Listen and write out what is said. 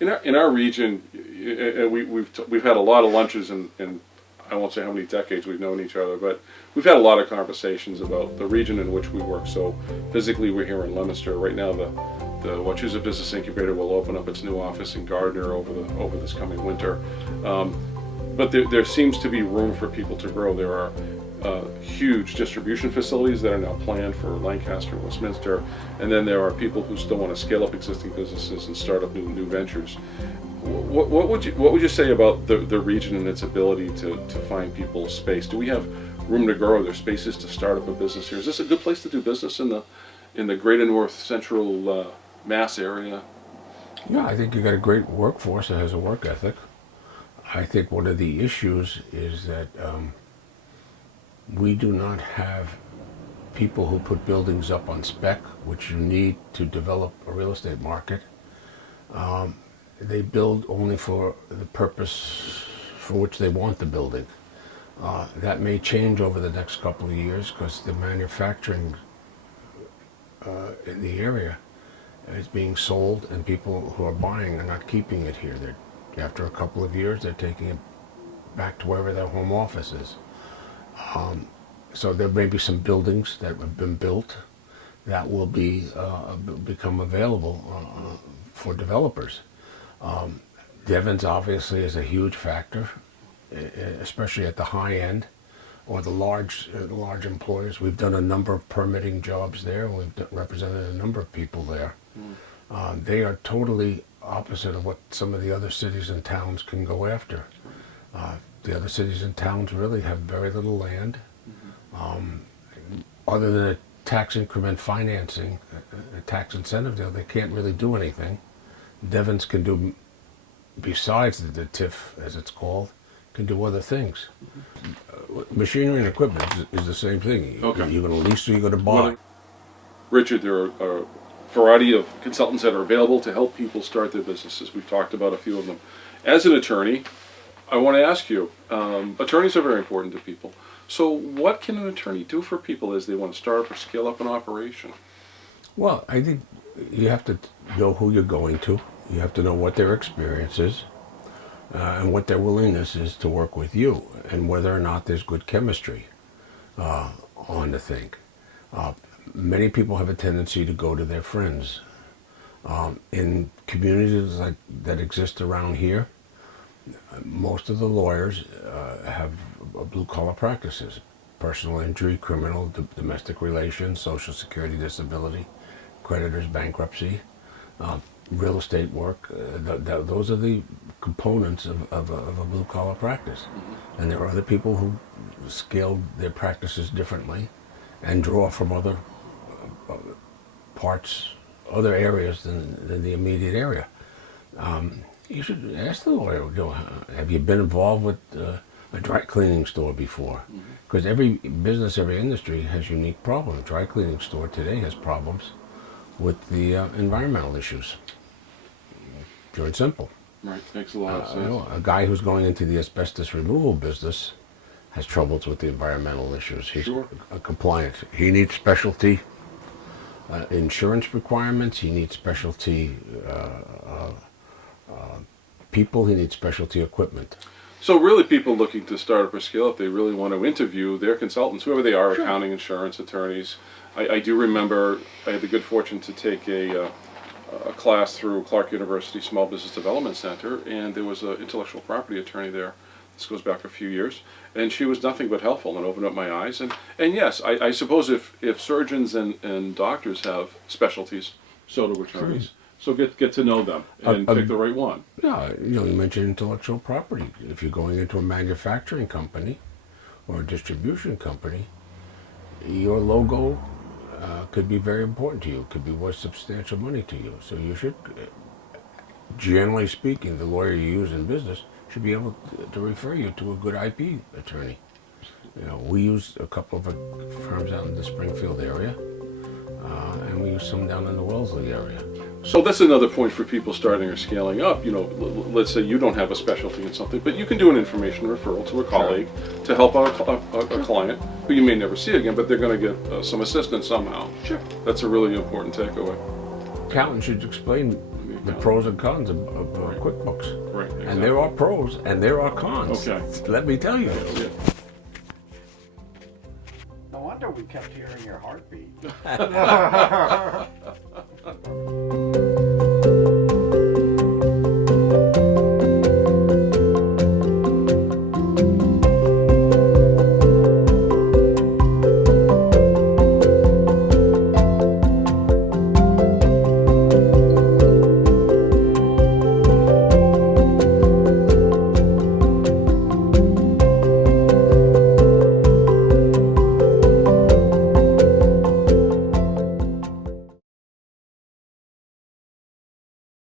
In our region, we've had a lot of lunches, and I won't say how many decades we've known each other, but we've had a lot of conversations about the region in which we work. So physically, we're here in Leominster right now. The Wachusett Business Incubator will open up its new office in Gardner over this coming winter. But there seems to be room for people to grow. There are huge distribution facilities that are now planned for Lancaster, Westminster, and then there are people who still want to scale up existing businesses and start up new ventures. What would you say about the region and its ability to find people space? Do we have room to grow? Are there spaces to start up a business here? Is this a good place to do business in the greater north central Mass area? Yeah, I think you got a great workforce that has a work ethic. I think one of the issues is that we do not have people who put buildings up on spec, which you need to develop a real estate market. They build only for the purpose for which they want the building. That may change over the next couple of years because the manufacturing in the area is being sold, and people who are buying are not keeping it here. After a couple of years, they're taking it back to wherever their home office is. So there may be some buildings that have been built that will become available for developers. Devon's obviously is a huge factor, especially at the high end or the large employers. We've done a number of permitting jobs there. We've represented a number of people there. They are totally opposite of what some of the other cities and towns can go after. The other cities and towns really have very little land. Other than a tax increment financing, a tax incentive deal, they can't really do anything. Devon's can do, besides the TIF, as it's called, can do other things. Machinery and equipment is the same thing. Okay. You're going to lease or you're going to buy. Richard, there are a variety of consultants that are available to help people start their businesses. We've talked about a few of them. As an attorney, I want to ask you, attorneys are very important to people. So what can an attorney do for people as they want to start or scale up an operation? Well, I think you have to know who you're going to. You have to know what their experience is and what their willingness is to work with you, and whether or not there's good chemistry on the thing. Many people have a tendency to go to their friends. In communities like that exist around here, most of the lawyers have blue-collar practices: personal injury, criminal, domestic relations, social security, disability, creditors, bankruptcy, real estate work. Those are the components of a blue-collar practice. And there are other people who scale their practices differently and draw from other parts, other areas than the immediate area. You should ask the lawyer, have you been involved with a dry cleaning store before? Because every business, every industry has unique problems. A dry cleaning store today has problems with the environmental issues. Pure and simple. Right, makes a lot of sense. A guy who's going into the asbestos removal business has troubles with the environmental issues. He's compliant. He needs specialty insurance requirements. He needs specialty people. He needs specialty equipment. So really, people looking to start up or scale up, they really want to interview their consultants, whoever they are, accounting, insurance, attorneys. I do remember I had the good fortune to take a class through Clark University Small Business Development Center, and there was an intellectual property attorney there. This goes back a few years, and she was nothing but helpful and opened up my eyes. And yes, I suppose if surgeons and doctors have specialties, so do attorneys. So get to know them and pick the right one. Yeah, you mentioned intellectual property. If you're going into a manufacturing company or a distribution company, your logo could be very important to you. It could be worth substantial money to you. So you should, generally speaking, the lawyer you use in business should be able to refer you to a good IP attorney. We use a couple of firms out in the Springfield area, and we use some down in the Wellesley area. So that's another point for people starting or scaling up. Let's say you don't have a specialty in something, but you can do an information referral to a colleague to help out a client who you may never see again, but they're going to get some assistance somehow. Sure. That's a really important takeaway. Accountants should explain the pros and cons of QuickBooks. Right, exactly. And there are pros and there are cons. Okay. Let me tell you. Yeah. No wonder we kept hearing your heartbeat.